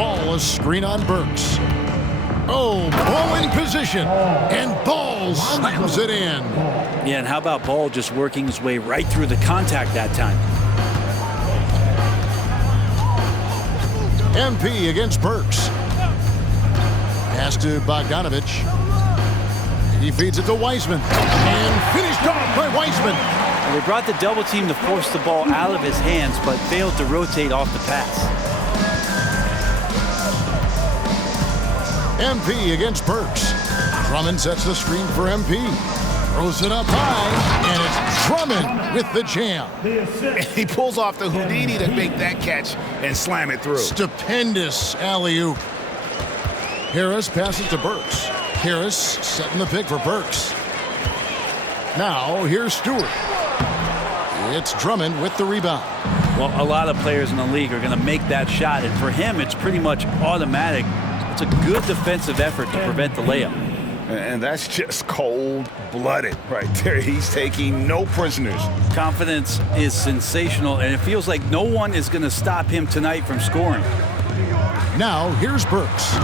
ball, a screen on Burks. Oh, Ball in position, and Ball slams it in. Yeah, and how about Ball just working his way right through the contact that time? MP against Burks. Pass to Bogdanovich. He feeds it to Wiseman. And finished off by Wiseman. And they brought the double team to force the ball out of his hands, but failed to rotate off the pass. MP against Burks. Drummond sets the screen for MP. Throws it up high, and it's Drummond with the jam. He pulls off the Houdini to make that catch and slam it through. Stupendous alley-oop. Harris passes to Burks. Harris setting the pick for Burks. Now, here's Stewart. It's Drummond with the rebound. Well, a lot of players in the league are going to make that shot, and for him, it's pretty much automatic. It's a good defensive effort to prevent the layup. And that's just cold-blooded right there. He's taking no prisoners. Confidence is sensational, and it feels like no one is going to stop him tonight from scoring. Now, here's Burks.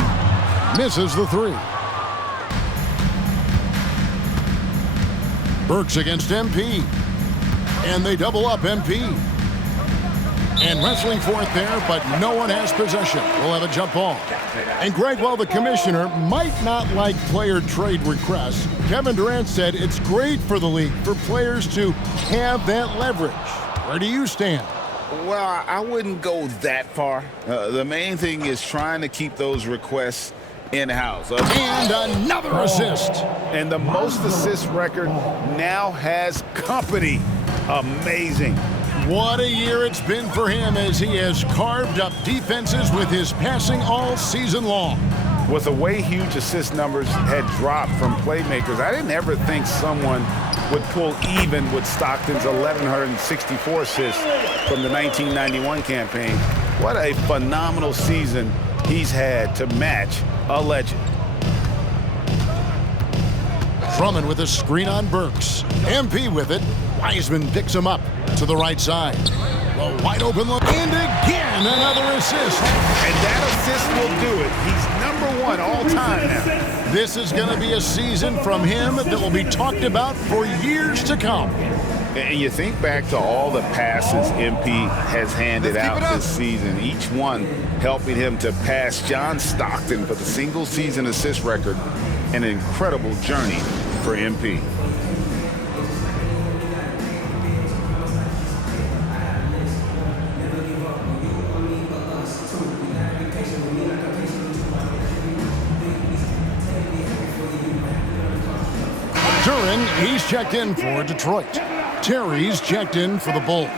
Misses the three. Burks against MP. And they double up MP. And wrestling for it there, but no one has possession. We'll have a jump ball. And Greg, while the commissioner might not like player trade requests, Kevin Durant said it's great for the league for players to have that leverage. Where do you stand? Well, I wouldn't go that far. The main thing is trying to keep those requests in-house. And another assist. And the most assist record now has company. Amazing. What a year it's been for him as he has carved up defenses with his passing all season long. With the way huge assist numbers had dropped from playmakers, I didn't ever think someone would pull even with Stockton's 1,164 assists from the 1991 campaign. What a phenomenal season he's had to match a legend. Drummond with a screen on Burks. MP with it. Wiseman picks him up to the right side. A wide open look. And again, another assist. And that assist will do it. He's #1 all time now. This is going to be a season from him that will be talked about for years to come. And you think back to all the passes MP has handed out this season, each one helping him to pass John Stockton for the single-season assist record. An incredible journey for MP. Duren, he's checked in for Detroit. Terry's checked in for the Bulls.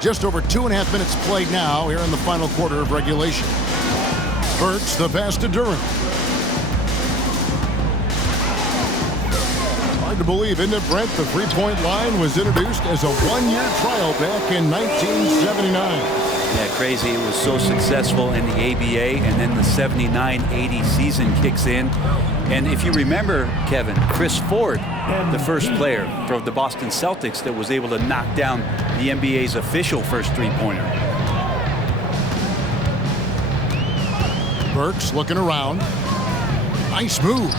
Just over 2.5 minutes played now here in the final quarter of regulation. Burks the pass to Duren. Hard to believe, isn't it, Brent? The three-point line was introduced as a one-year trial back in 1979. Yeah, crazy. It was so successful in the ABA, and then the 79-80 season kicks in. And if you remember, Kevin, Chris Ford, the first player from the Boston Celtics that was able to knock down the NBA's official first three-pointer. Burks looking around. Nice move.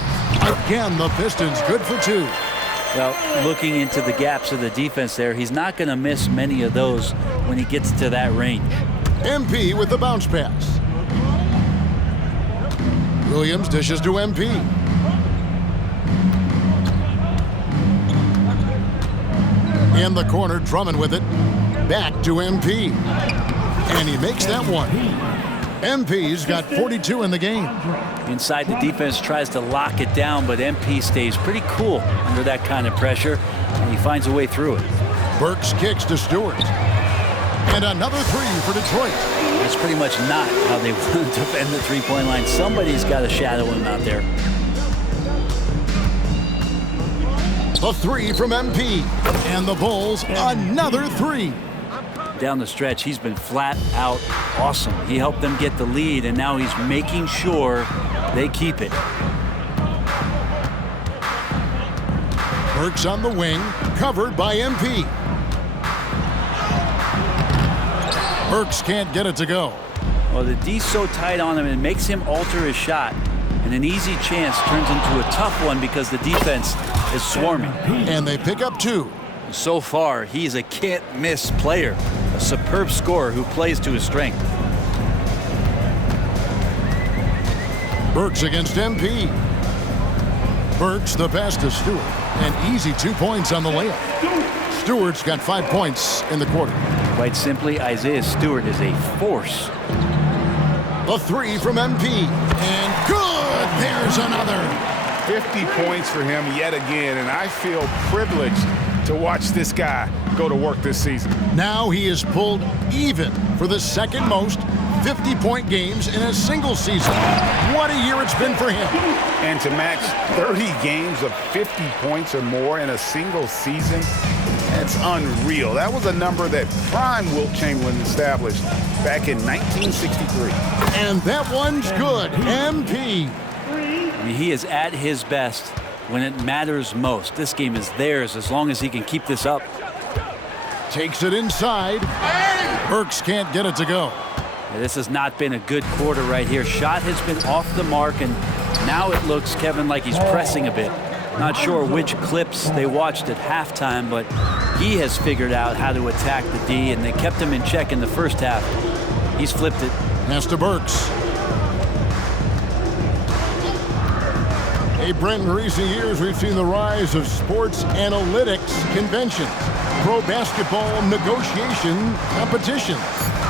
Again, the Pistons good for two. Well, looking into the gaps of the defense there, he's not going to miss many of those when he gets to that range. MP with the bounce pass. Williams dishes to MP. In the corner, Drummond with it. Back to MP. And he makes that one. MP's got 42 in the game. Inside, the defense tries to lock it down, but MP stays pretty cool under that kind of pressure, and he finds a way through it. Burks kicks to Stewart. And another three for Detroit. That's pretty much not how they want to defend the three-point line. Somebody's got to shadow him out there. The three from MP. And the Bulls, another three. Down the stretch, he's been flat out awesome. He helped them get the lead, and now he's making sure they keep it. Burks on the wing, covered by MP. Burks can't get it to go. Well, the D's so tight on him, it makes him alter his shot. And an easy chance turns into a tough one because the defense is swarming. And they pick up 2. So far, he's a can't-miss player, a superb scorer who plays to his strength. Burks against MP. Burks the pass to Stewart. An easy 2 points on the layup. Stewart's got 5 points in the quarter. Quite simply, Isaiah Stewart is a force. The 3 from MP. And good! There's another. 50 points for him yet again, and I feel privileged to watch this guy go to work this season. Now he is pulled even for the second most 50-point games in a single season. What a year it's been for him. And to match 30 games of 50 points or more in a single season, that's unreal. That was a number that prime Wilt Chamberlain established back in 1963. And that one's good. MP. I mean, he is at his best when it matters most. This game is theirs as long as he can keep this up. Takes it inside. Burks can't get it to go. This has not been a good quarter right here. Shot has been off the mark, and now it looks, Kevin, like he's pressing a bit. Not sure which clips they watched at halftime, but he has figured out how to attack the D, and they kept him in check in the first half. He's flipped it. Pass to Burks. Hey, Brent, in recent years, we've seen the rise of sports analytics conventions, pro basketball negotiation competitions.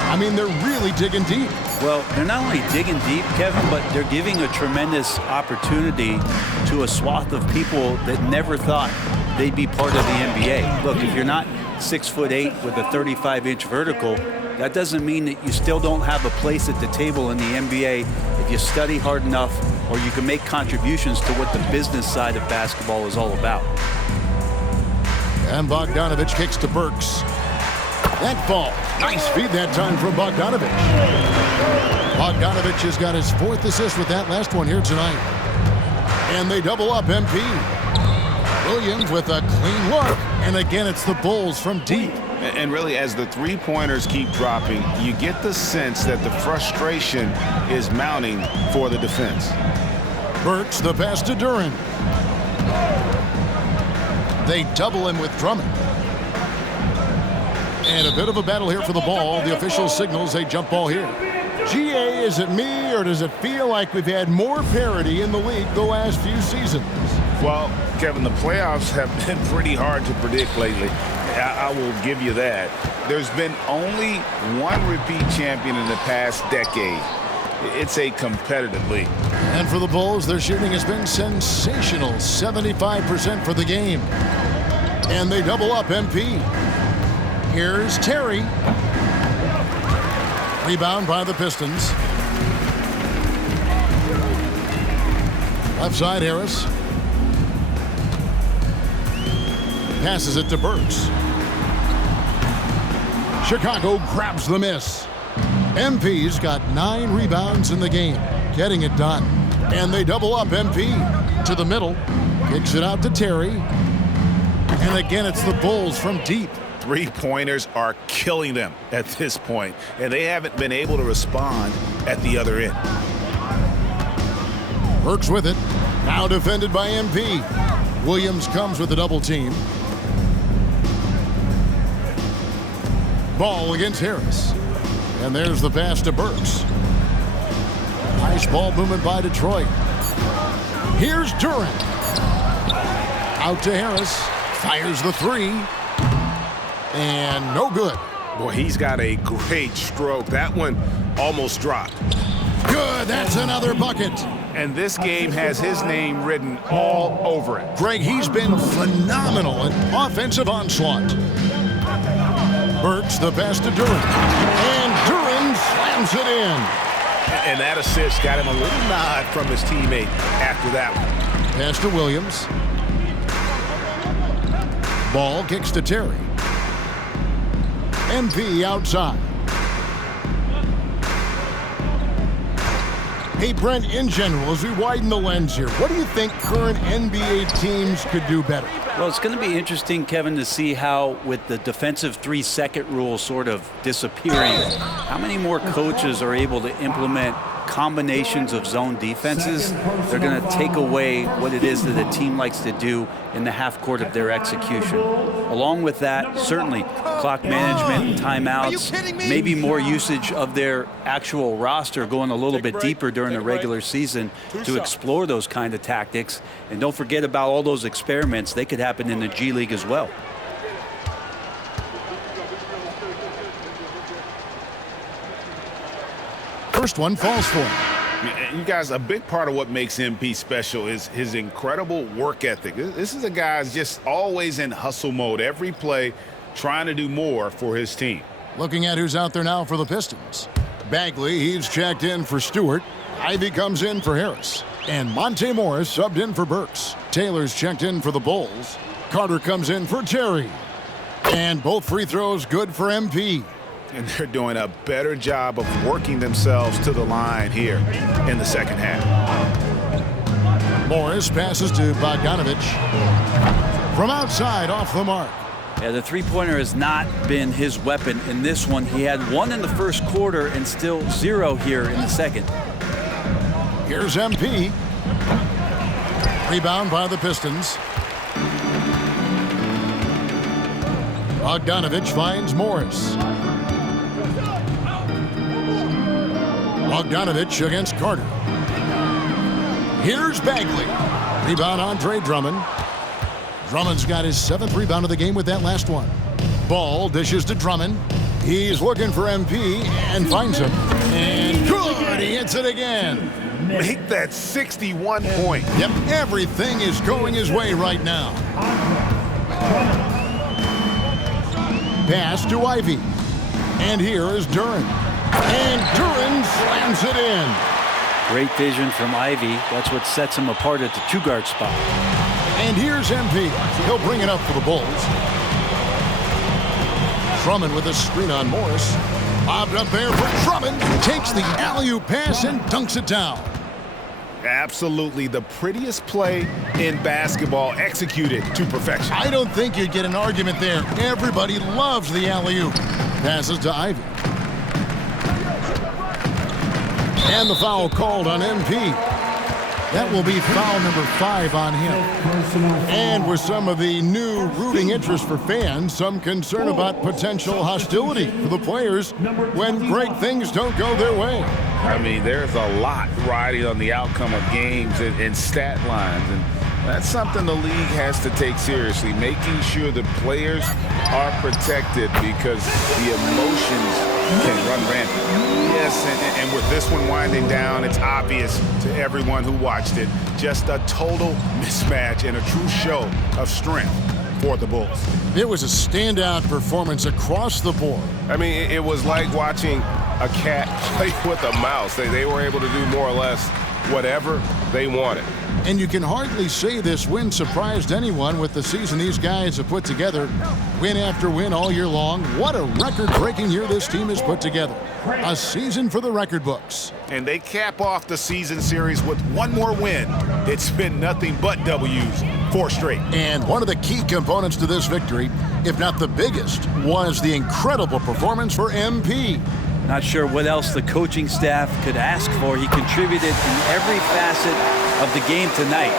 I mean, they're really digging deep. Well, they're not only digging deep, Kevin, but they're giving a tremendous opportunity to a swath of people that never thought they'd be part of the NBA. Look, if you're not 6'8" with a 35-inch vertical, that doesn't mean that you still don't have a place at the table in the NBA if you study hard enough, or you can make contributions to what the business side of basketball is all about. And Bogdanovich kicks to Burks. That ball. Nice feed that time from Bogdanovich. Bogdanovich has got his 4th assist with that last one here tonight. And they double up MP. Williams with a clean look. And again, it's the Bulls from deep. And really, as the three-pointers keep dropping, you get the sense that the frustration is mounting for the defense. Burks the pass to Duren. They double him with Drummond. And a bit of a battle here for the ball. The official signals a jump ball here. GA, is it me, or does it feel like we've had more parity in the league the last few seasons? Well, Kevin, the playoffs have been pretty hard to predict lately. I will give you that. There's been only one repeat champion in the past decade. It's a competitive league. And for the Bulls, their shooting has been sensational. 75% for the game. And they double up MP. Here's Terry. Rebound by the Pistons. Left side, Harris. Passes it to Burks. Chicago grabs the miss. MP's got 9 rebounds in the game, getting it done. And they double up MP to the middle. Kicks it out to Terry. And again, it's the Bulls from deep. Three-pointers are killing them at this point, and they haven't been able to respond at the other end. Burks with it. Now defended by MP. Williams comes with a double team. Ball against Harris. And there's the pass to Burks. Nice ball movement by Detroit. Here's Duren. Out to Harris. Fires the 3. And no good. Boy, he's got a great stroke. That one almost dropped. Good. That's another bucket. And this game has his name written all over it. Greg, he's been phenomenal in offensive onslaught. Burks the pass to Duren. And Duren slams it in. And that assist got him a little nod from his teammate after that one. Pass to Williams. Ball kicks to Terry. MP outside. Hey, Brent, in general, as we widen the lens here, what do you think current NBA teams could do better? Well, it's going to be interesting, Kevin, to see how, with the defensive 3-second rule sort of disappearing, how many more coaches are able to implement combinations of zone defenses. They're going to take away what it is that a team likes to do in the half court of their execution. Along with that, certainly clock management, timeouts, maybe more usage of their actual roster, going a little bit deeper during the regular season to explore those kind of tactics. And don't forget about all those experiments. They could happen in the G League as well. First one falls for him. You guys, a big part of what makes MP special is his incredible work ethic. This is a guy who's just always in hustle mode, every play trying to do more for his team. Looking at who's out there now for the Pistons. Bagley, he's checked in for Stewart. Ivy comes in for Harris. And Monte Morris subbed in for Burks. Taylor's checked in for the Bulls. Carter comes in for Terry. And both free throws good for MP. And they're doing a better job of working themselves to the line here in the second half. Morris passes to Bogdanovich. From outside, off the mark. Yeah, the three-pointer has not been his weapon in this one. He had one in the first quarter and still zero here in the second. Here's MP. Rebound by the Pistons. Bogdanovich finds Morris. Bogdanovich against Carter. Here's Bagley. Rebound Andre Drummond. Drummond's got his 7th rebound of the game with that last one. Ball dishes to Drummond. He's looking for MP and finds him. And good! He hits it again. Make that 61 point. Yep, everything is going his way right now. Pass to Ivy. And here is Duren. And Duren slams it in. Great vision from Ivy. That's what sets him apart at the two-guard spot. And here's MP. He'll bring it up for the Bulls. Drummond with a screen on Morris. Bobbed up there for Drummond. Takes the alley-oop pass and dunks it down. Absolutely the prettiest play in basketball, executed to perfection. I don't think you'd get an argument there. Everybody loves the alley-oop. Passes to Ivy. And the foul called on MP. That will be foul number 5 on him. And with some of the new rooting interest for fans, some concern about potential hostility for the players when great things don't go their way. I mean, there's a lot riding on the outcome of games and stat lines, and that's something the league has to take seriously, making sure the players are protected because the emotions can run rampant. Yes, and with this one winding down, it's obvious to everyone who watched it, just a total mismatch and a true show of strength for the Bulls. It was a standout performance across the board. I mean, it was like watching a cat play with a mouse. They were able to do more or less whatever they wanted. And you can hardly say this win surprised anyone with the season these guys have put together. Win after win all year long. What a record-breaking year this team has put together. A season for the record books. And they cap off the season series with one more win. It's been nothing but W's, 4 straight. And one of the key components to this victory, if not the biggest, was the incredible performance for MP. Not sure what else the coaching staff could ask for. He contributed in every facet of the game tonight,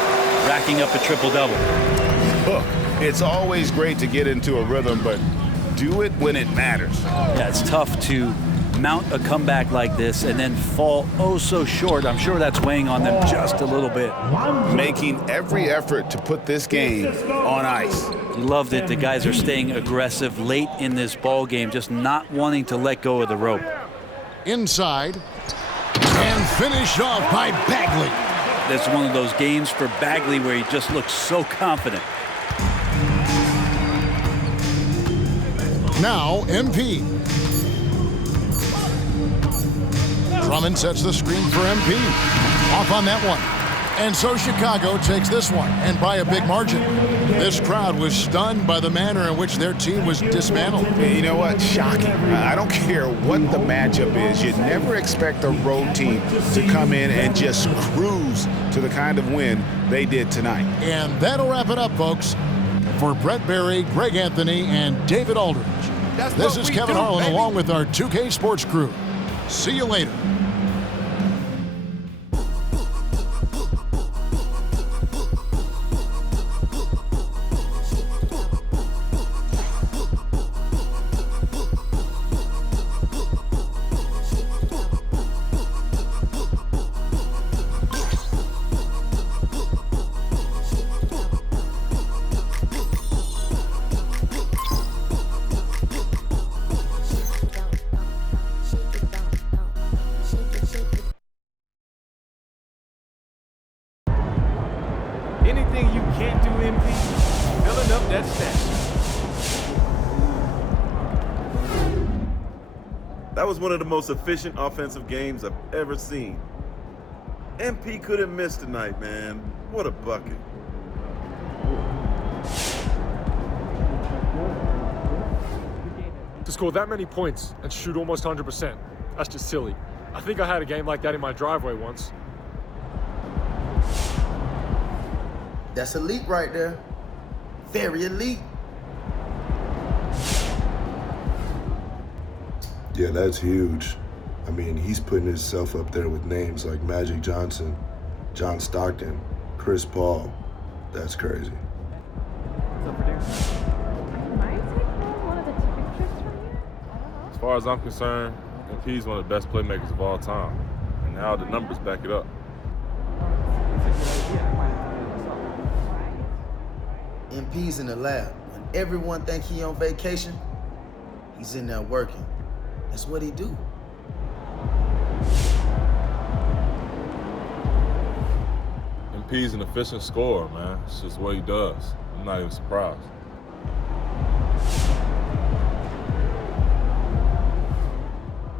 racking up a triple-double. Look, it's always great to get into a rhythm, but do it when it matters. Yeah, it's tough to mount a comeback like this and then fall oh so short. I'm sure that's weighing on them just a little bit. Making every effort to put this game on ice. You love that the guys are staying aggressive late in this ball game, just not wanting to let go of the rope. Inside, and finished off by Bagley. That's one of those games for Bagley where he just looks so confident. Now MP. Drummond sets the screen for MP. Off on that one. And so Chicago takes this one, and by a big margin. This crowd was stunned by the manner in which their team was dismantled. You know what? Shocking. I don't care what the matchup is. You'd never expect a road team to come in and just cruise to the kind of win they did tonight. And that'll wrap it up, folks. For Brett Berry, Greg Anthony, and David Aldridge, this is Kevin Harlan along with our 2K Sports crew. See you later. Anything you can't do, MP, filling up that stat. That was one of the most efficient offensive games I've ever seen. MP couldn't miss tonight, man. What a bucket. To score that many points and shoot almost 100%, that's just silly. I think I had a game like that in my driveway once. That's elite right there. Very elite. Yeah, that's huge. I mean, he's putting himself up there with names like Magic Johnson, John Stockton, Chris Paul. That's crazy. As far as I'm concerned, MP's one of the best playmakers of all time. And now the numbers back it up. MP's in the lab. When everyone think he on vacation, he's in there working. That's what he do. MP's an efficient scorer, man. It's just what he does. I'm not even surprised.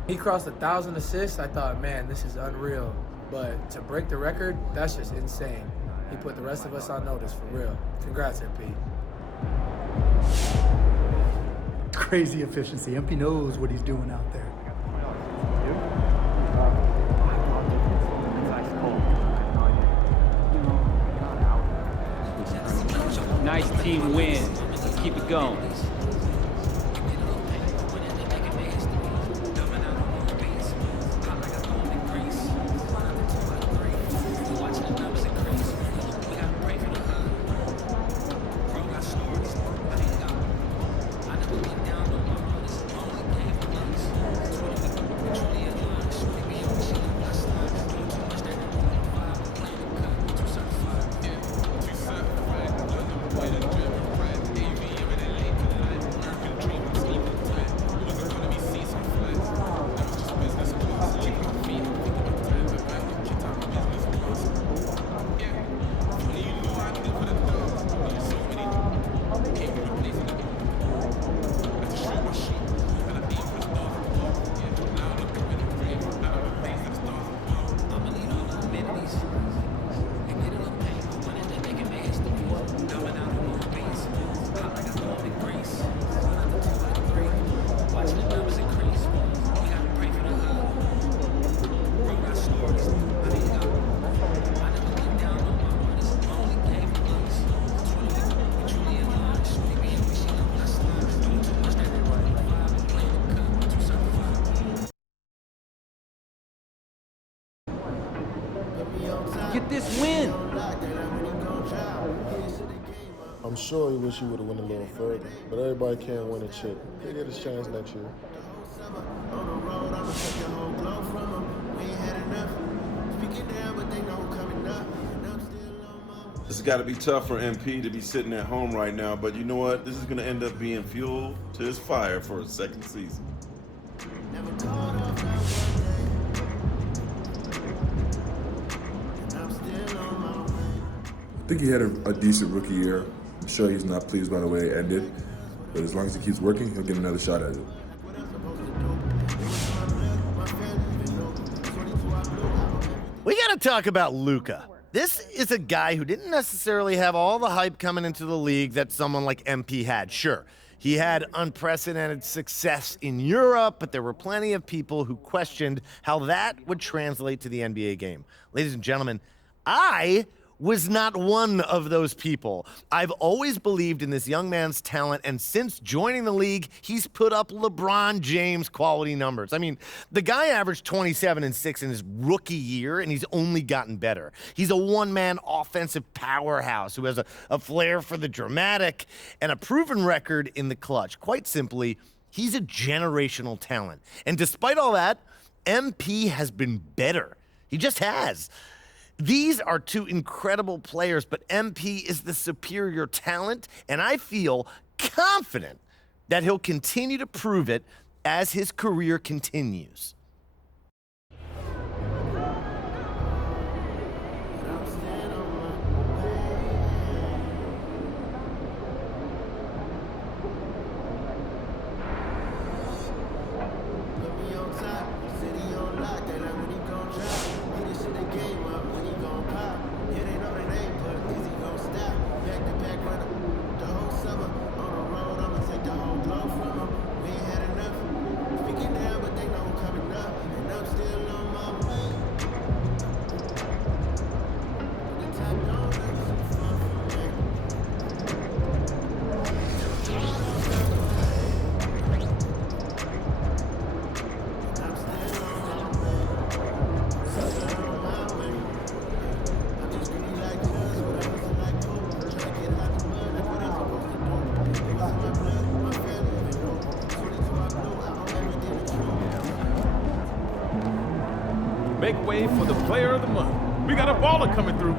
He crossed 1,000 assists. I thought, man, this is unreal. But to break the record, that's just insane. He put the rest of us on notice, for real. Congrats, MP. Crazy efficiency. MP knows what he's doing out there. Nice team win. Let's keep it going. Get this win. I'm sure he wish he would have went a little further, but everybody can't win a chip. He'll get his chance next year. This has got to be tough for MP to be sitting at home right now, but you know what? This is going to end up being fuel to his fire for his second season. I think he had a decent rookie year. I'm sure he's not pleased by the way it ended, but as long as he keeps working, he'll get another shot at it. We got to talk about Luka. This is a guy who didn't necessarily have all the hype coming into the league that someone like MP had. Sure, he had unprecedented success in Europe, but there were plenty of people who questioned how that would translate to the NBA game. Ladies and gentlemen, I was not one of those people. I've always believed in this young man's talent, and since joining the league, he's put up LeBron James quality numbers. I mean, the guy averaged 27 and 6 in his rookie year, and he's only gotten better. He's a one-man offensive powerhouse who has a flair for the dramatic and a proven record in the clutch. Quite simply, he's a generational talent. And despite all that, MP has been better. He just has. These are two incredible players, but MP is the superior talent, and I feel confident that he'll continue to prove it as his career continues. Make way for the player of the month. We got a baller coming through.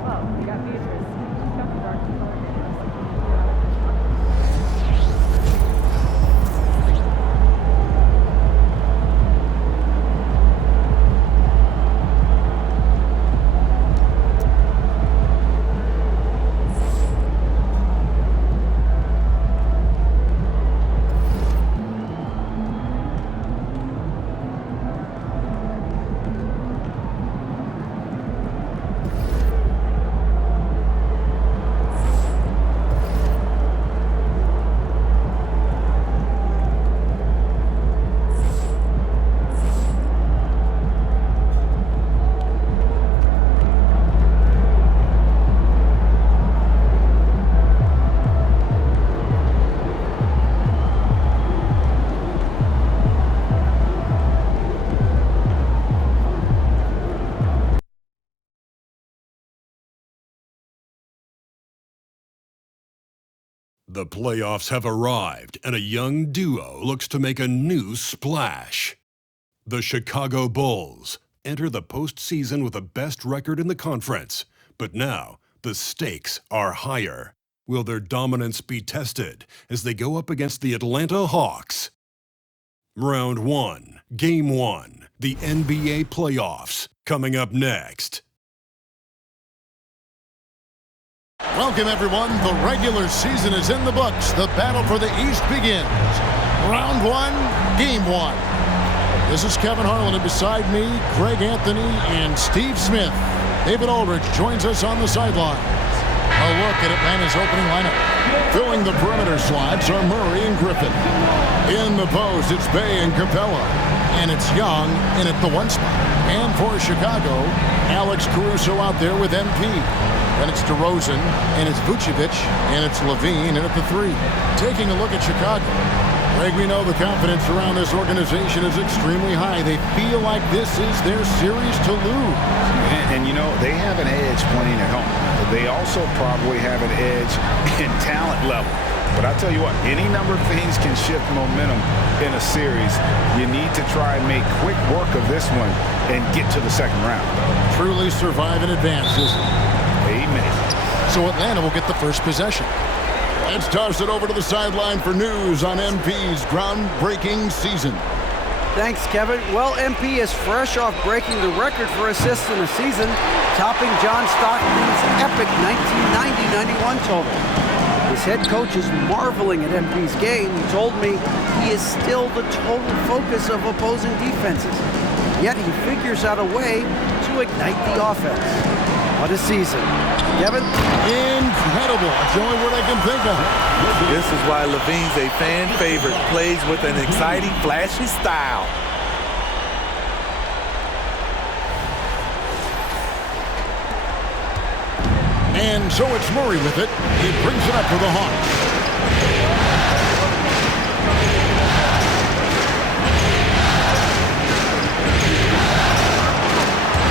The playoffs have arrived, and a young duo looks to make a new splash. The Chicago Bulls enter the postseason with the best record in the conference, but now the stakes are higher. Will their dominance be tested as they go up against the Atlanta Hawks? Round 1, Game 1, the NBA playoffs, coming up next. Welcome, everyone. The regular season is in the books. The battle for the East begins. Round 1, Game 1. This is Kevin Harlan, and beside me, Greg Anthony and Steve Smith. David Aldridge joins us on the sideline. A look at Atlanta's opening lineup. Filling the perimeter slots are Murray and Griffin. In the post, it's Bey and Capella. And it's Young in at the 1 spot. And for Chicago, Alex Caruso out there with MP. Then it's DeRozan, and it's Vucevic, and it's Levine in at the 3. Taking a look at Chicago, Greg, we know the confidence around this organization is extremely high. They feel like this is their series to lose. And you know, they have an edge playing at home. They also probably have an edge in talent level. But I tell you what, any number of things can shift momentum in a series. You need to try and make quick work of this one and get to the second round. Truly survive in advance, isn't it? Amen. So Atlanta will get the first possession. Let's toss it over to the sideline for news on MP's groundbreaking season. Thanks, Kevin. Well, MP is fresh off breaking the record for assists in a season, topping John Stockton's epic 1990-91 total. His head coach is marveling at MP's game. He told me he is still the total focus of opposing defenses. Yet he figures out a way to ignite the offense. What a season. Kevin? Incredible. That's the only word I can think of. This is why Levine's a fan favorite. Plays with an exciting, flashy style. And so it's Murray with it. He brings it up for the Hawks.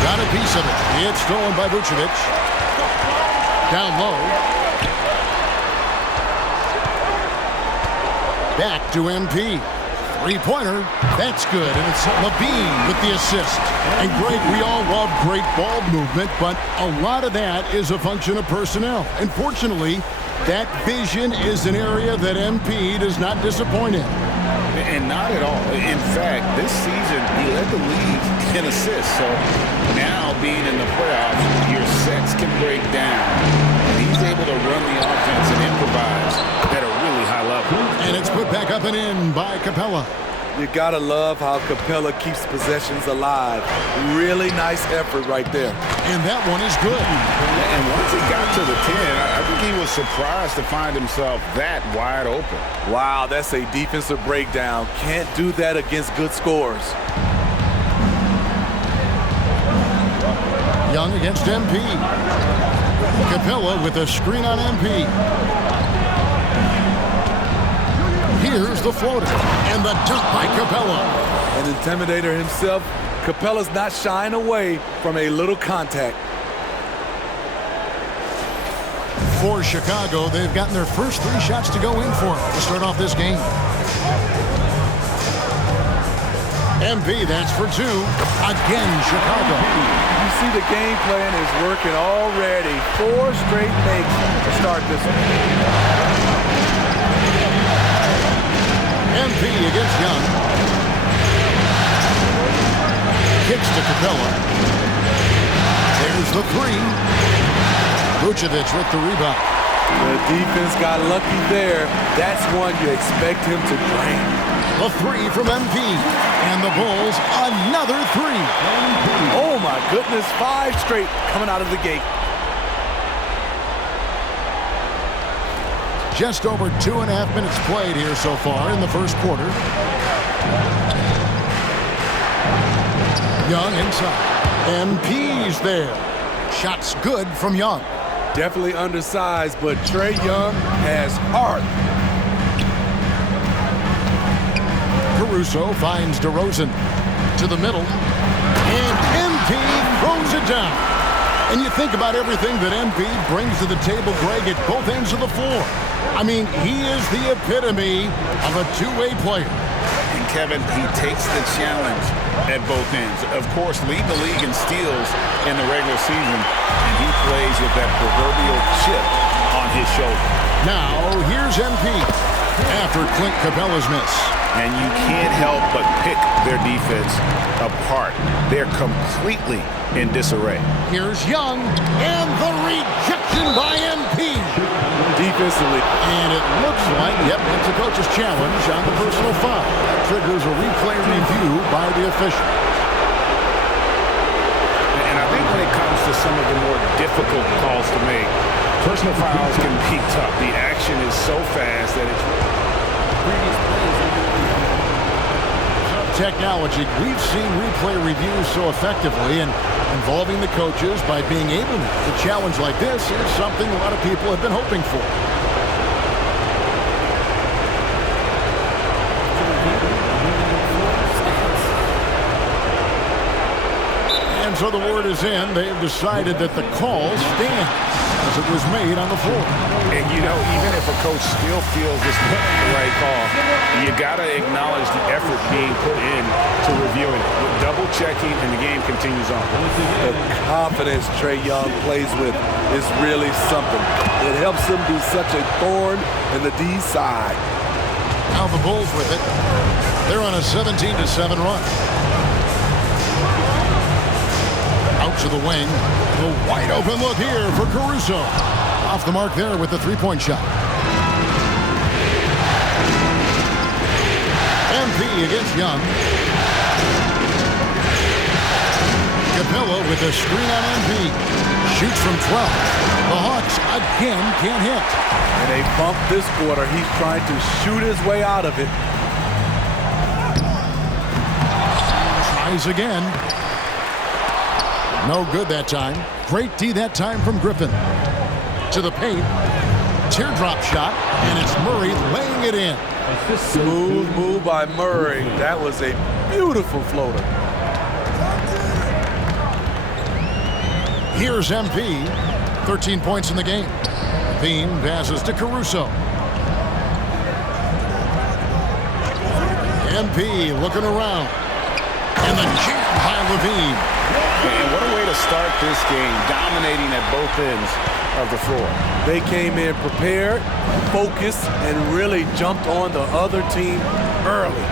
Got a piece of it. It's stolen by Vucevic. Down low. Back to MP. Three-pointer. That's good. And it's Levine with the assist. And Greg, we all love great ball movement, but a lot of that is a function of personnel. And fortunately, that vision is an area that MP does not disappoint in. And not at all. In fact, this season, he led the league in assists. So now, being in the playoffs, your sets can break down. And he's able to run the offense and improvise at a really high level. And it's put back up and in by Capella. You gotta love how Capella keeps possessions alive. Really nice effort right there. And that one is good. And once he got to the 10, I think he was surprised to find himself that wide open. Wow, that's a defensive breakdown. Can't do that against good scores. Young against MP. Capella with a screen on MP. Here's the floater, and the dunk by Capella. An intimidator himself, Capella's not shying away from a little contact. For Chicago, they've gotten their first 3 shots to go in for to start off this game. MP, that's for 2. Again, Chicago. You see the game plan is working already. 4 straight makes to start this one. MP against Young. Kicks to Capella. There's the 3. Vucevic with the rebound. The defense got lucky there. That's one you expect him to drain. The 3 from MP. And the Bulls, another 3. Oh my goodness, 5 straight coming out of the gate. Just over 2.5 minutes played here so far in the first quarter. Young inside. MP's there. Shots good from Young. Definitely undersized, but Trae Young has heart. Caruso finds DeRozan to the middle. And MP throws it down. And you think about everything that MP brings to the table, Greg, at both ends of the floor. I mean, he is the epitome of a two-way player. And Kevin, he takes the challenge at both ends. Of course, lead the league in steals in the regular season, and he plays with that proverbial chip on his shoulder. Now, here's MP after Clint Capella's miss. And you can't help but pick their defense apart. They're completely in disarray. Here's Young, and the rejection by MP. Defensively. And it looks like, yep, it's a coach's challenge on the personal foul. That triggers a replay review by the official. And I think when it comes to some of the more difficult calls to make, personal fouls can be tough. The action is so fast that it's previous plays. Technology, we've seen replay reviews so effectively, and involving the coaches by being able to challenge like this is something a lot of people have been hoping for. And so the word is in. They've decided that the call stands as it was made on the floor. And you know, even if a coach still feels this wasn't the right call, you got to acknowledge the effort being put in to reviewing it. Double checking, and the game continues on. The confidence Trae Young plays with is really something. It helps him be such a thorn in the D side. Now the Bulls with it. They're on a 17-7 run. Out to the wing. The wide open look here for Caruso. Off the mark there with the three-point shot. MP against Young. Capella with a screen on MP. Shoots from 12. The Hawks again can't hit. And they bumped this quarter. He's trying to shoot his way out of it. Tries again. No good that time. Great D that time from Griffin. To the paint. Teardrop shot, and it's Murray laying it in. Smooth move by Murray. That was a beautiful floater. Here's MP. 13 points in the game. Levine passes to Caruso. MP looking around. And the jam by Levine. And what a way to start this game, dominating at both ends of the floor. They came in prepared, focused, and really jumped on the other team early.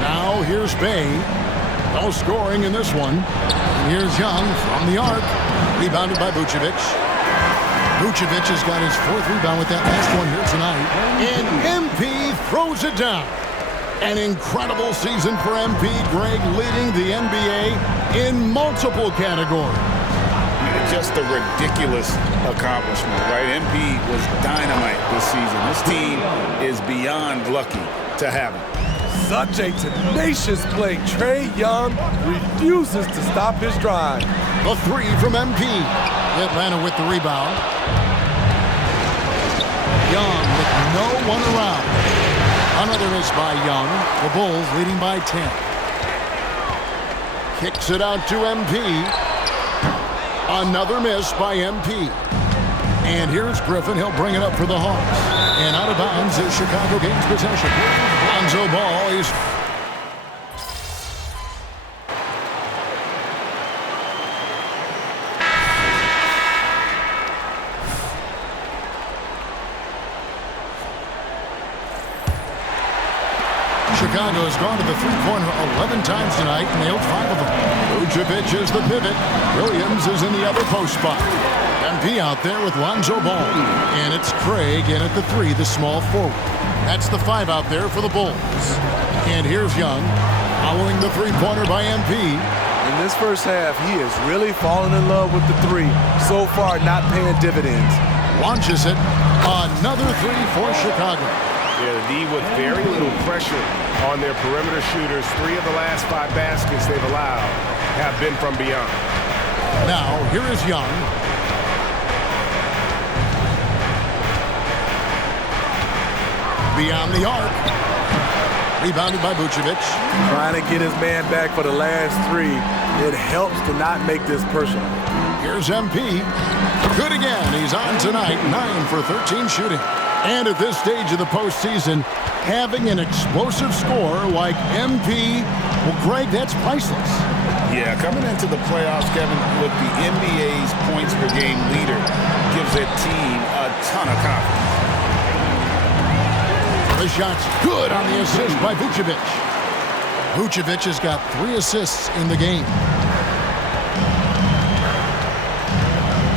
Now here's Bay. No scoring in this one. And here's Young from the arc. Rebounded by Vucevic. Vucevic has got his 4th rebound with that last one here tonight. And MP throws it down. An incredible season for MP. Greg leading the NBA in multiple categories. Just a ridiculous accomplishment, right? MP was dynamite this season. This team is beyond lucky to have him. Such a tenacious play. Trae Young refuses to stop his drive. The 3 from MP. Atlanta with the rebound. Young with no one around. Another miss by Young. The Bulls leading by 10. Kicks it out to MP. Another miss by MP. And here's Griffin. He'll bring it up for the Hawks. And out of bounds is Chicago gains possession. Lonzo Ball. He's Chicago has gone to the three-pointer 11 times tonight, nailed 5 of them. Vucevic is the pivot. Williams is in the other post spot. MP out there with Lonzo Ball. And it's Craig in at the 3, the small forward. That's the 5 out there for the Bulls. And here's Young, following the three-pointer by MP. In this first half, he is really falling in love with the 3. So far, not paying dividends. Launches it. Another 3 for Chicago. Yeah, the D with very little pressure on their perimeter shooters. 3 of the last 5 baskets they've allowed have been from beyond. Now, here is Young. Beyond the arc. Rebounded by Vucevic. Trying to get his man back for the last 3. It helps to not make this personal. Here's MP. Good again. He's on tonight. 9 for 13 shooting. And at this stage of the postseason, having an explosive scorer like MP, well, Greg, that's priceless. Yeah, coming into the playoffs, Kevin, look, the NBA's points per game leader gives that team a ton of confidence. The shot's good on the assist by Vucevic. Vucevic has got 3 assists in the game.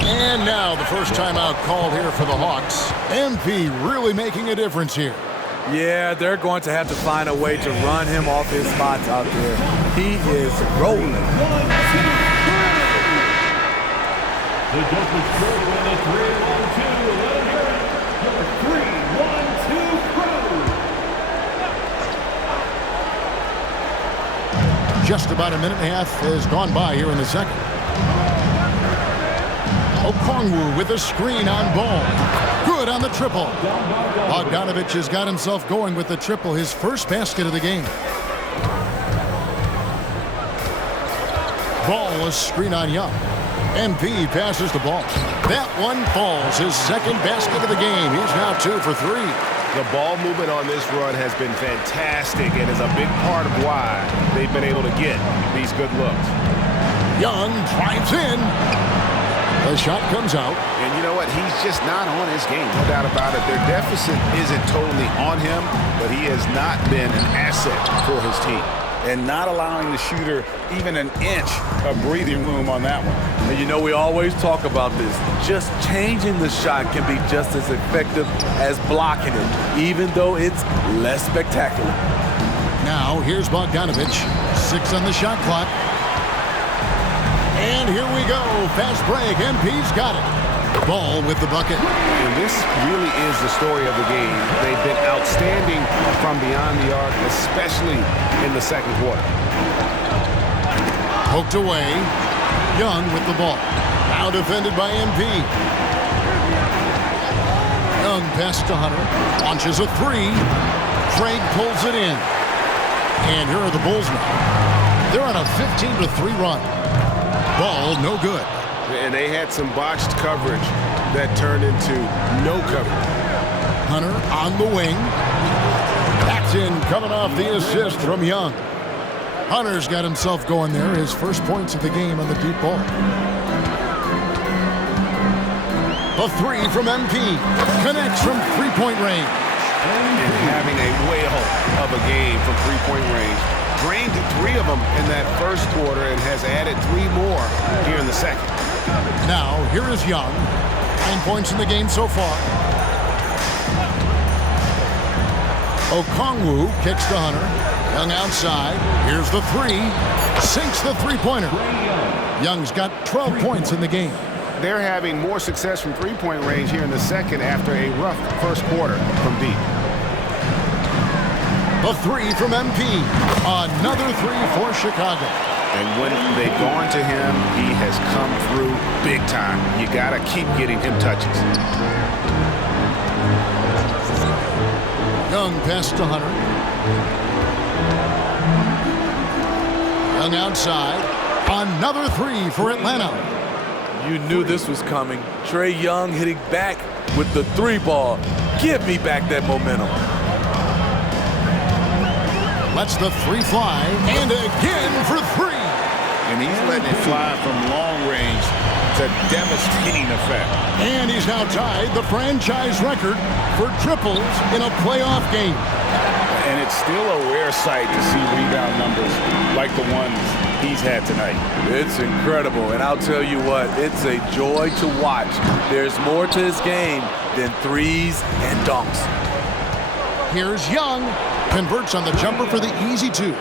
And now the first timeout called here for the Hawks. MP really making a difference here. Yeah, they're going to have to find a way to run him off his spots out there. He is rolling. The jumper scored on the 3-1-2. Let him hear it. Number 3-1-2 crew. Just about a minute and a half has gone by here in the second. Okongwu with a screen on Ball. Good on the triple. Bogdanovic has got himself going with the triple, his first basket of the game. Ball is screen on Young. MP passes the ball. That one falls, his second basket of the game. He's now 2 for 3. The ball movement on this run has been fantastic and is a big part of why they've been able to get these good looks. Young drives in. The shot comes out. And you know what? He's just not on his game. No doubt about it. Their deficit isn't totally on him, but he has not been an asset for his team. And not allowing the shooter even an inch of breathing room on that one. And you know, we always talk about this. Just changing the shot can be just as effective as blocking it, even though it's less spectacular. Now, here's Bogdanovic. 6 on the shot clock. And here we go. Fast break. MP's got it. Ball with the bucket. And this really is the story of the game. They've been outstanding from beyond the arc, especially in the second quarter. Poked away. Young with the ball. Now defended by MP. Young pass to Hunter. Launches a three. Craig pulls it in. And here are the Bulls now. They're on a 15-3 run. Ball no good. And they had some botched coverage that turned into no coverage. Hunter on the wing. Paxton coming off the assist from Young. Hunter's got himself going there. His first points of the game on the deep ball. A three from MP. Connects from three-point range. And having a whale of a game from three-point range. Drained three of them in that first quarter and has added three more here in the second. Now, here is Young. 9 points in the game so far. Okongwu kicks to Hunter. Young outside. Here's the three. Sinks the three-pointer. Young's got 12 points in the game. They're having more success from three-point range here in the second after a rough first quarter from deep. A three from MP. Another three for Chicago. And when they've gone to him, he has come through big time. You got to keep getting him touches. Young pass to Hunter. Young outside. Another three for Atlanta. You knew this was coming. Trae Young hitting back with the three ball. Give me back that momentum. Lets the three fly. And again for three. And he's letting it fly from long range to devastating effect. And he's now tied the franchise record for triples in a playoff game. And it's still a rare sight to see rebound numbers like the ones he's had tonight. It's incredible, and I'll tell you what, it's a joy to watch. There's more to his game than threes and dunks. Here's Young. Converts on the jumper for the easy two.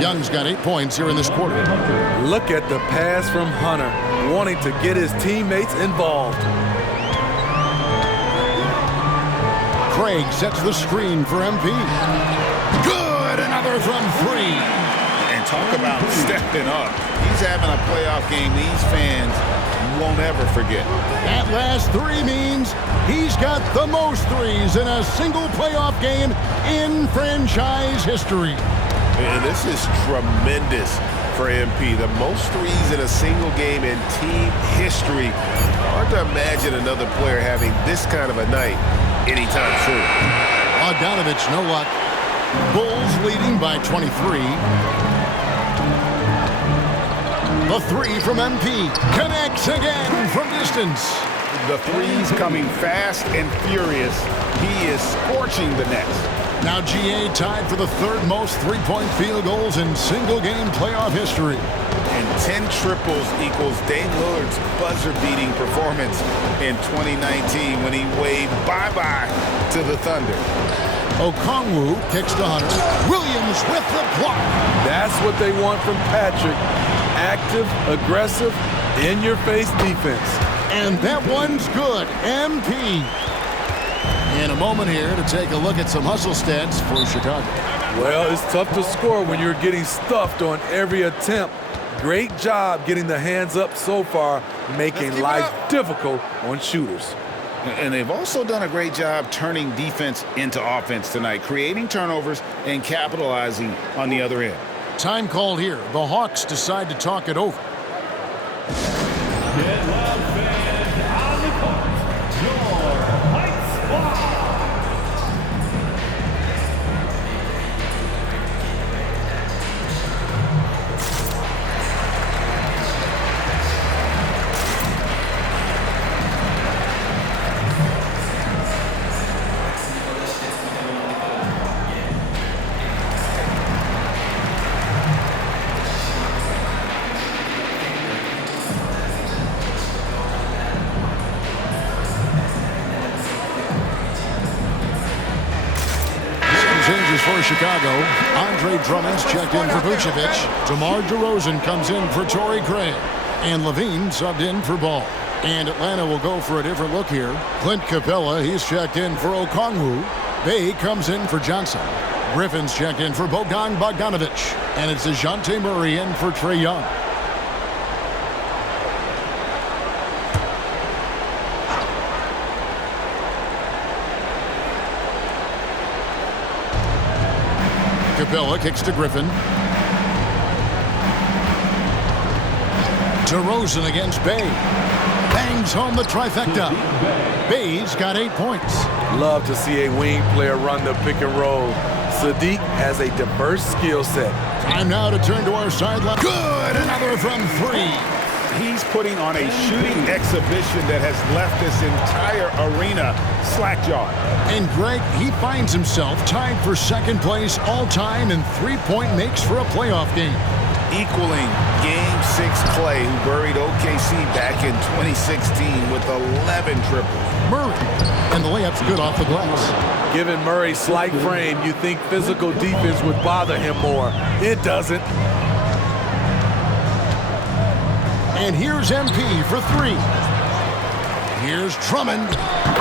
Young's got 8 points here in this quarter. Look at the pass from Hunter, wanting to get his teammates involved. Craig sets the screen for MP. Good, another from three. And talk about stepping up. He's having a playoff game these fans won't ever forget. That last three means he's got the most threes in a single playoff game in franchise history. And this is tremendous for MP. The most threes in a single game in team history. Hard to imagine another player having this kind of a night anytime soon. Bogdanovich, no luck. Bulls leading by 23. The three from MP. Connects again from distance. The threes coming fast and furious. He is scorching the nets. Now GA tied for the third most three-point field goals in single-game playoff history. And 10 triples equals Dame Lillard's buzzer-beating performance in 2019 when he waved bye-bye to the Thunder. Okongwu kicks to Hunter. Williams with the block. That's what they want from Patrick. Active, aggressive, in-your-face defense. And that one's good. MP. In a moment here to take a look at some hustle stats for Chicago. Well, it's tough to score when you're getting stuffed on every attempt. Great job getting the hands up so far, making life difficult on shooters. And they've also done a great job turning defense into offense tonight, creating turnovers and capitalizing on the other end. Time called here. The Hawks decide to talk it over. Get loud, fans, on the court, your Heights Squad. For Chicago, Andre Drummond's checked in for Vucevic. DeMar DeRozan comes in for Torrey Craig. And Levine subbed in for Ball. And Atlanta will go for a different look here. Clint Capella, he's checked in for Okongwu. Bay comes in for Johnson. Griffin's checked in for Bogdan Bogdanovic. And it's DeJounte Murray in for Trae Young. Capella kicks to Griffin. DeRozan against Bay. Bangs home the trifecta. Bay's got 8 points. Love to see a wing player run the pick and roll. Sadiq has a diverse skill set. Time now to turn to our sideline. Good! Another from 3. He's putting on a shooting exhibition that has left this entire arena slack-jawed. And Greg, he finds himself tied for second place all-time in three-point makes for a playoff game. Equaling Game 6 Clay, who buried OKC back in 2016 with 11 triples. Murray, and the layup's good off the glass. Given Murray's slight frame, you'd think physical defense would bother him more. It doesn't. And here's MP for 3. Here's Drummond.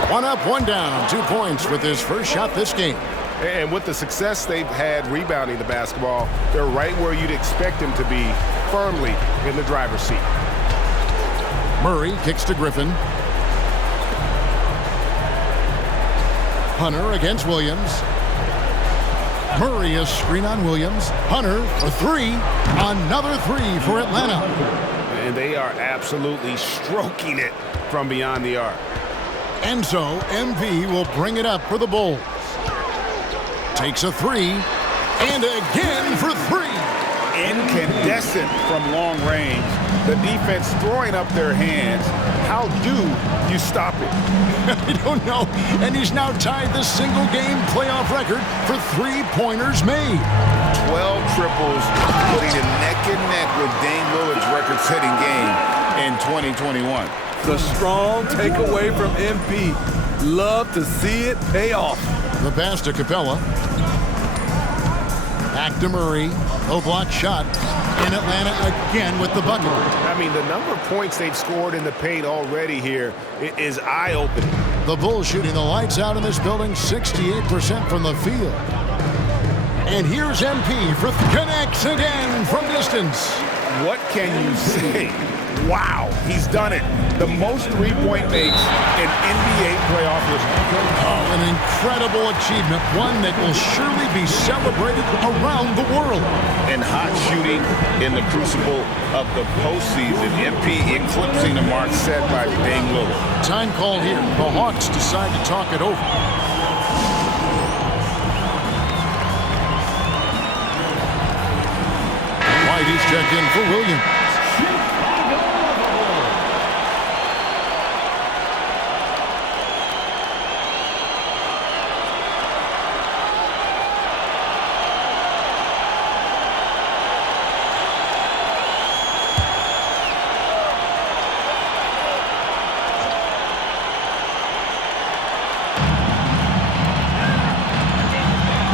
1 up, 1 down. 2 points with his first shot this game. And with the success they've had rebounding the basketball, they're right where you'd expect them to be, firmly in the driver's seat. Murray kicks to Griffin. Hunter against Williams. Murray a screen on Williams. Hunter for 3. Another 3 for Atlanta. And they are absolutely stroking it from beyond the arc. And so MP will bring it up for the Bulls. Takes a 3, and again for 3. Incandescent from long range. The defense throwing up their hands. How do you stop it? I don't know. And he's now tied the single-game playoff record for three-pointers made. 12 triples, putting it neck and neck with Dame Lillard's record-setting game in 2021. The strong takeaway from MP. Love to see it pay off. The pass to Capella. Back to Murray. No block shot. In Atlanta again with the bucket. I mean, the number of points they've scored in the paint already here is eye-opening. The Bulls shooting the lights out in this building, 68% from the field. And here's MP for connects again from distance. What can you say? Wow, he's done it. The most three-point makes in NBA playoff history. Oh, an incredible achievement, one that will surely be celebrated around the world. And hot shooting in the crucible of the postseason. MP eclipsing the mark set by Dame Lillard. Time called here. The Hawks decide to talk it over. White is checked in for Williams.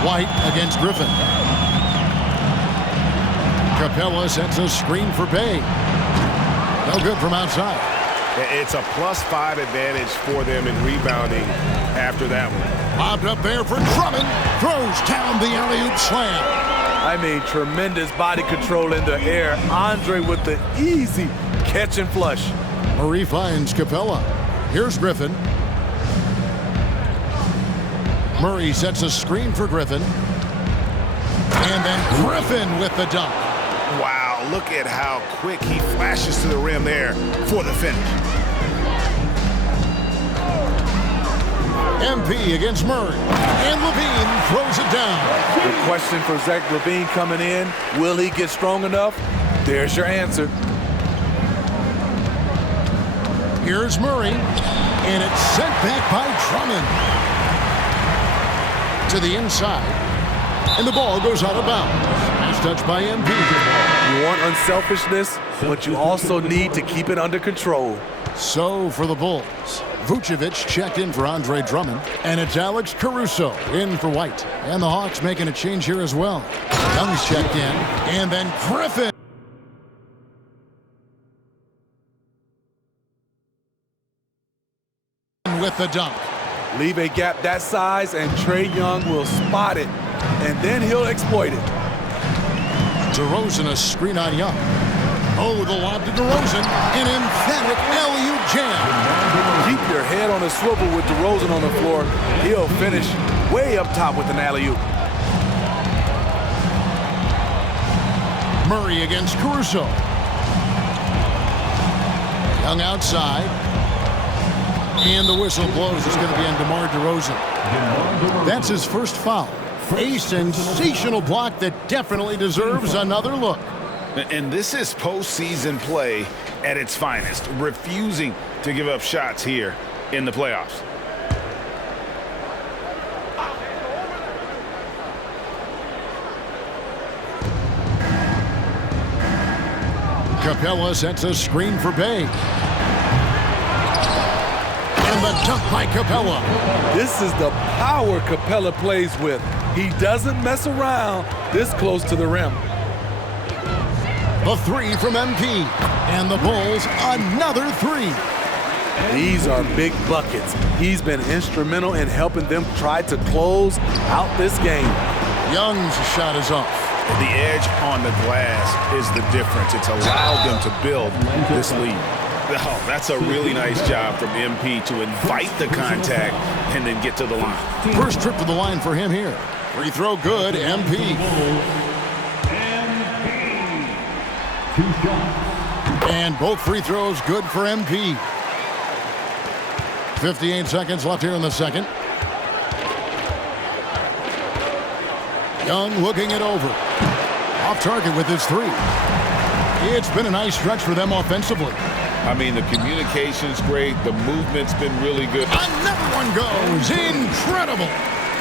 White against Griffin. Capella sets a screen for Bay. No good from outside. It's a +5 advantage for them in rebounding after that one. Lobbed up there for Drummond. Throws down the alley-oop slam. I mean, tremendous body control in the air. Andre with the easy catch and flush. Murray finds Capella. Here's Griffin. Murray sets a screen for Griffin. And then Griffin with the dunk. Wow, look at how quick he flashes to the rim there for the finish. MP against Murray. And Levine throws it down. The question for Zach LaVine coming in, will he get strong enough? There's your answer. Here's Murray. And it's sent back by Drummond. To the inside, and the ball goes out of bounds. Nice touch by MP. You want unselfishness, but you also need to keep it under control. So for the Bulls, Vucevic checked in for Andre Drummond, and it's Alex Caruso in for White. And the Hawks making a change here as well. Young's checked in, and then Griffin. with the dunk. Leave a gap that size and Trae Young will spot it, and then he'll exploit it. DeRozan, a screen on Young. Oh, the lob to DeRozan. An emphatic alley-oop jam. Keep your head on a swivel with DeRozan on the floor. He'll finish way up top with an alley-oop. Murray against Caruso. Young outside. And the whistle blows. It's going to be on DeMar DeRozan. That's his first foul. A sensational block that definitely deserves another look. And this is postseason play at its finest, refusing to give up shots here in the playoffs. Capella sets a screen for Bay. And the dunk by Capella. This is the power Capella plays with. He doesn't mess around this close to the rim. The three from MP. And the Bulls, another three. These are big buckets. He's been instrumental in helping them try to close out this game. Young's shot is off. The edge on the glass is the difference. It's allowed them to build this lead. Oh, that's a really nice job from MP to invite the contact and then get to the line. First trip to the line for him here. Free throw good, MP. And both free throws good for MP. 58 seconds left here in the second. Young looking it over. Off target with his three. It's been a nice stretch for them offensively. I mean, the communication's great. The movement's been really good. Another one goes. Incredible.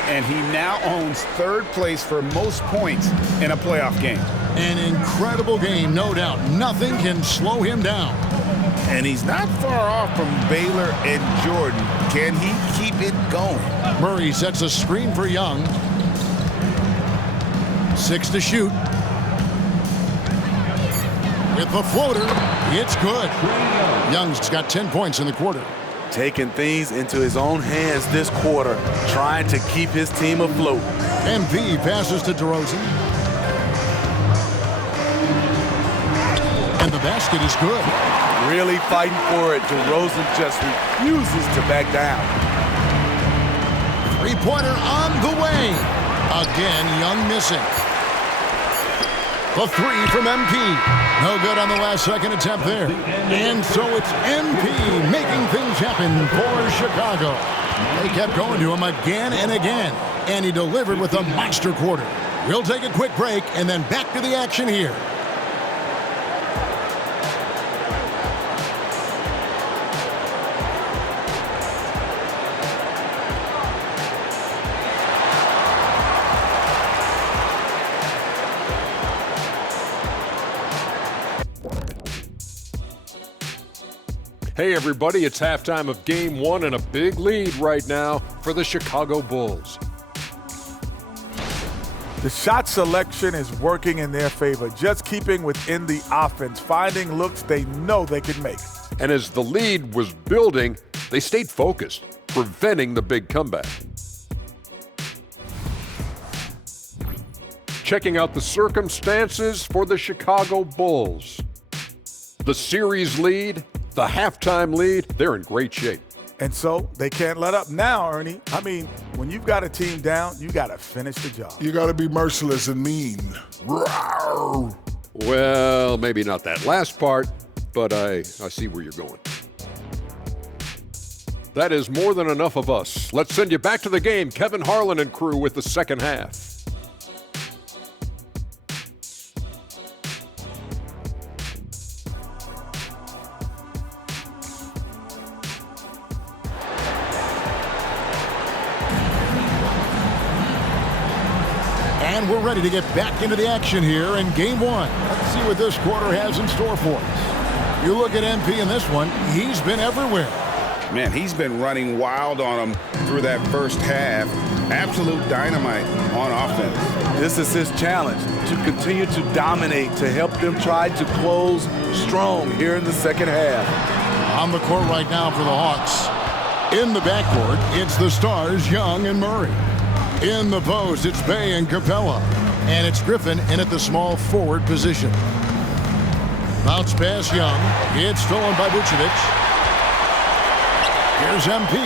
And he now owns third place for most points in a playoff game. An incredible game, no doubt. Nothing can slow him down. And he's not far off from Baylor and Jordan. Can he keep it going? Murray sets a screen for Young. 6 to shoot. With the floater, it's good. Young's got 10 points in the quarter. Taking things into his own hands this quarter, trying to keep his team afloat. MP passes to DeRozan. And the basket is good. Really fighting for it. DeRozan just refuses to back down. Three-pointer on the way. Again, Young missing. The three from MP. No good on the last second attempt there. And so it's MP making things happen for Chicago. They kept going to him again and again. And he delivered with a monster quarter. We'll take a quick break and then back to the action here. Hey everybody, it's halftime of Game 1 and a big lead right now for the Chicago Bulls. The shot selection is working in their favor, just keeping within the offense, finding looks they know they can make. And as the lead was building, they stayed focused, preventing the big comeback. Checking out the circumstances for the Chicago Bulls. The series lead, the halftime lead, they're in great shape. And so they can't let up now, Ernie. I mean, when you've got a team down, you got to finish the job. You got to be merciless and mean. Rawr. Well, maybe not that last part, but I see where you're going. That is more than enough of us. Let's send you back to the game. Kevin Harlan and crew with the second half. And we're ready to get back into the action here in Game 1. Let's see what this quarter has in store for us. You look at MP in this one, he's been everywhere. Man, he's been running wild on them through that first half. Absolute dynamite on offense. This is his challenge, to continue to dominate, to help them try to close strong here in the second half. On the court right now for the Hawks, In the backcourt, it's the stars, Young and Murray. In the post, it's Bay and Capella. And it's Griffin in at the small forward position. Bounce pass, Young. It's stolen by Vucevic. Here's MP.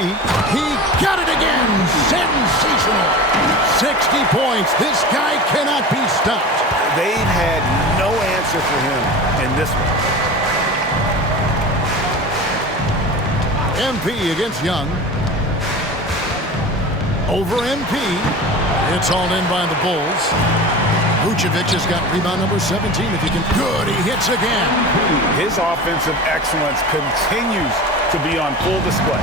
He got it again. Sensational. 60 points. This guy cannot be stopped. They've had no answer for him in this one. MP against Young. Over MP. It's hauled in by the Bulls. Vucevic has got rebound number 17. If he can, good, he hits again. His offensive excellence continues to be on full display.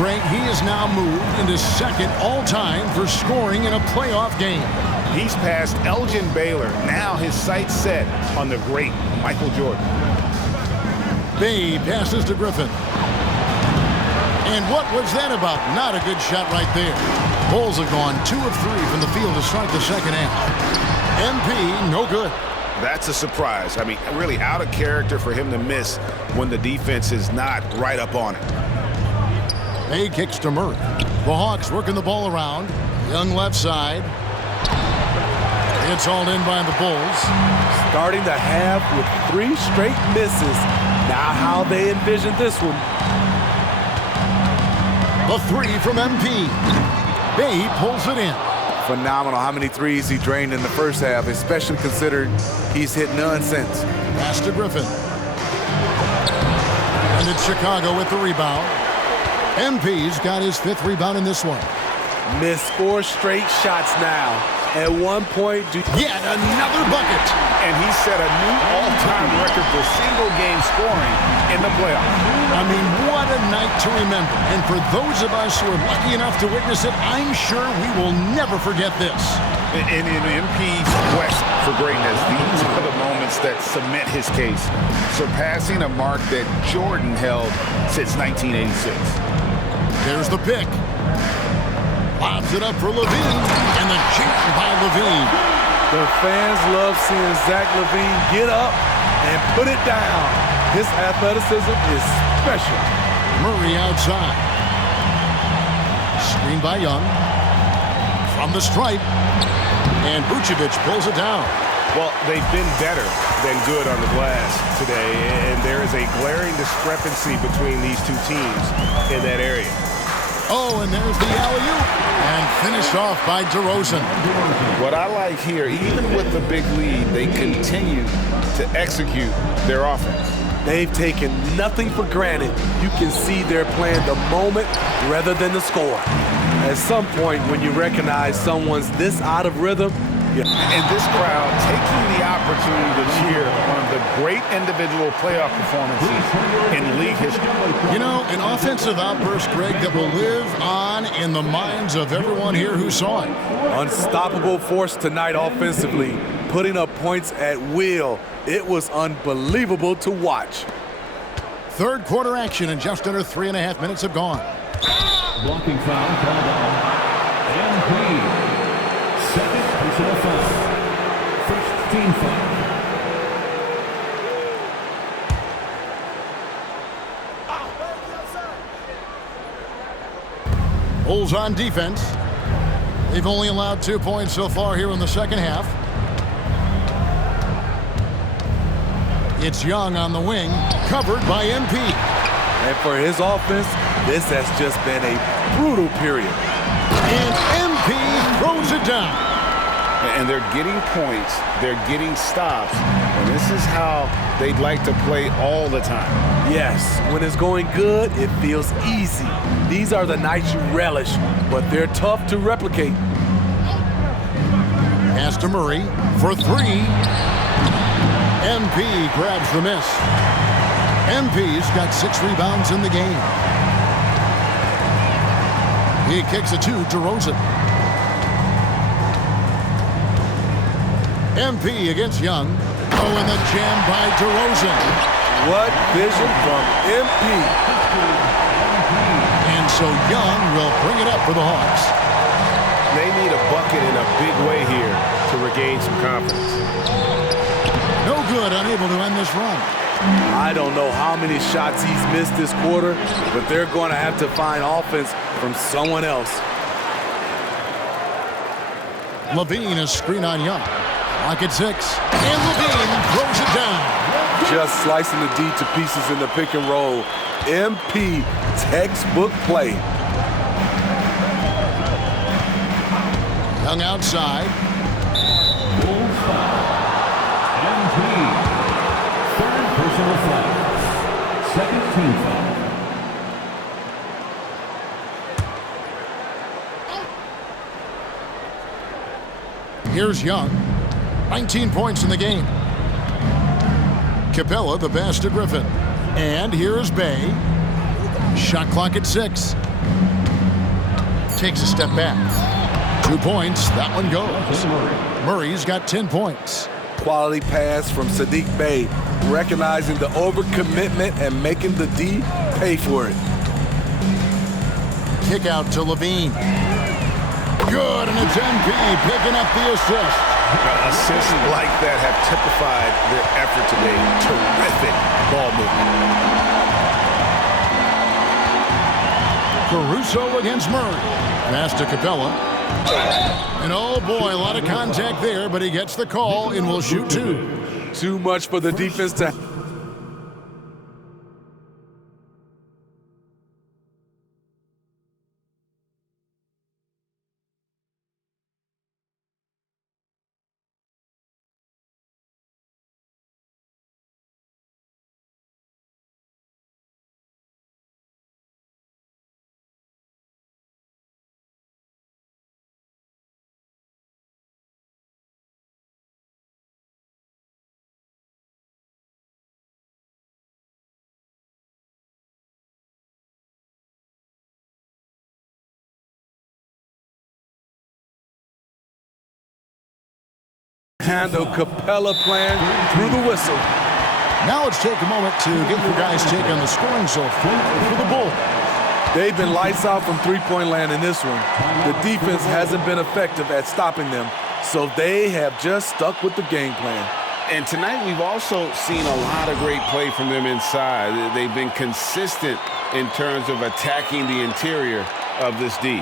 Great, he is now moved into second all-time for scoring in a playoff game. He's passed Elgin Baylor. Now his sights set on the great Michael Jordan. Bay passes to Griffin. And what was that about? Not a good shot right there. Bulls have gone 2 of 3 from the field to start the second half. MP, no good. That's a surprise. I mean, really out of character for him to miss when the defense is not right up on it. Bay kicks to Murray. The Hawks working the ball around. Young left side. It's hauled in by the Bulls. Starting the half with 3 straight misses. Now how they envision this one. The 3 from MP. Bay pulls it in. Phenomenal how many threes he drained in the first half, especially considered he's hit none since. Pass to Griffin. And it's Chicago with the rebound. MP's got his 5th rebound in this one. Missed 4 straight shots now. At one point, yet another bucket. And he set a new all-time record for single-game scoring in the playoffs. I mean, what a night to remember. And for those of us who are lucky enough to witness it, I'm sure we will never forget this. In MP's quest for greatness, these are the moments that cement his case, surpassing a mark that Jordan held since 1986. There's the pick. Lobs it up for Levine, and the jam by Levine. The fans love seeing Zach Levine get up and put it down. His athleticism is special. Murray outside. Screen by Young. From the stripe. And Vucevic pulls it down. Well, they've been better than good on the glass today, and there is a glaring discrepancy between these two teams in that area. Oh, and there's the alley-oop. And finished off by DeRozan. What I like here, even with the big lead, they continue to execute their offense. They've taken nothing for granted. You can see they're playing the moment rather than the score. At some point, when you recognize someone's this out of rhythm, and this crowd taking the opportunity to cheer one of the great individual playoff performances in league history. You know, an offensive outburst, Greg, that will live on in the minds of everyone here who saw it. Unstoppable force tonight offensively, putting up points at will. It was unbelievable to watch. Third quarter action, and just under 3.5 minutes have gone. Blocking foul called on MP. Second personal foul. First team foul. Bulls on defense. They've only allowed 2 points so far here in the second half. It's Young on the wing, covered by MP. And for his offense, this has just been a brutal period. And MP throws it down. And they're getting points, they're getting stops, and this is how they'd like to play all the time. Yes, when it's going good, it feels easy. These are the nights you relish, but they're tough to replicate. Pass to Murray for 3. MP grabs the miss. MP's got 6 rebounds in the game. He kicks it to DeRozan. MP against Young. Oh, and the jam by DeRozan. What vision from MP. And so Young will bring it up for the Hawks. They need a bucket in a big way here to regain some confidence. No good, unable to end this run. I don't know how many shots he's missed this quarter, but they're going to have to find offense from someone else. Levine, a screen on Young. Lock at 6. And Levine throws it down. Just slicing the D to pieces in the pick and roll. MP textbook play. Young outside. Bulls foul. MP. Third personal foul. Second team foul. Here's Young. 19 points in the game. Capella the pass to Griffin. And here's Bay. Shot clock at 6. Takes a step back. 2 points. That one goes. Murray's got 10 points. Quality pass from Saddiq Bey, recognizing the overcommitment and making the D pay for it. Kick out to Levine. Good, and it's MP picking up the assist. Assists like that have typified their effort today. Terrific ball movement. Caruso against Murray. Pass to Capella. And oh boy, a lot of contact there, but he gets the call and will shoot 2. Too much for the defense to... handle Capella playing through the whistle. Now let's take a moment to get your guys' take on the scoring so far for the Bulls. They've been lights out from three-point land in this one. The defense hasn't been effective at stopping them, so they have just stuck with the game plan. And tonight we've also seen a lot of great play from them inside. They've been consistent in terms of attacking the interior of this D.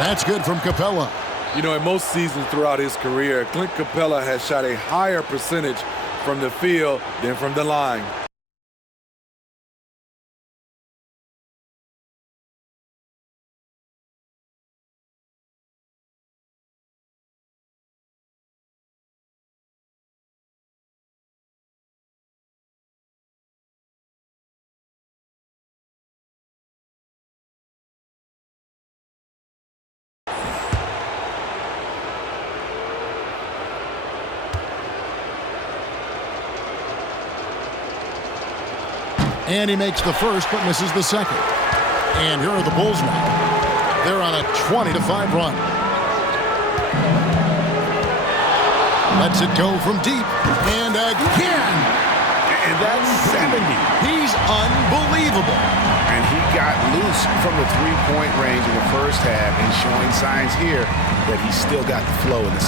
That's good from Capella. You know, in most seasons throughout his career, Clint Capella has shot a higher percentage from the field than from the line. And he makes the first but misses the second. And here are the Bulls now. They're on a 20-5 run. Lets it go from deep. And again. And that's 70. He's unbelievable. And he got loose from the three-point range in the first half and showing signs here that he's still got the flow in the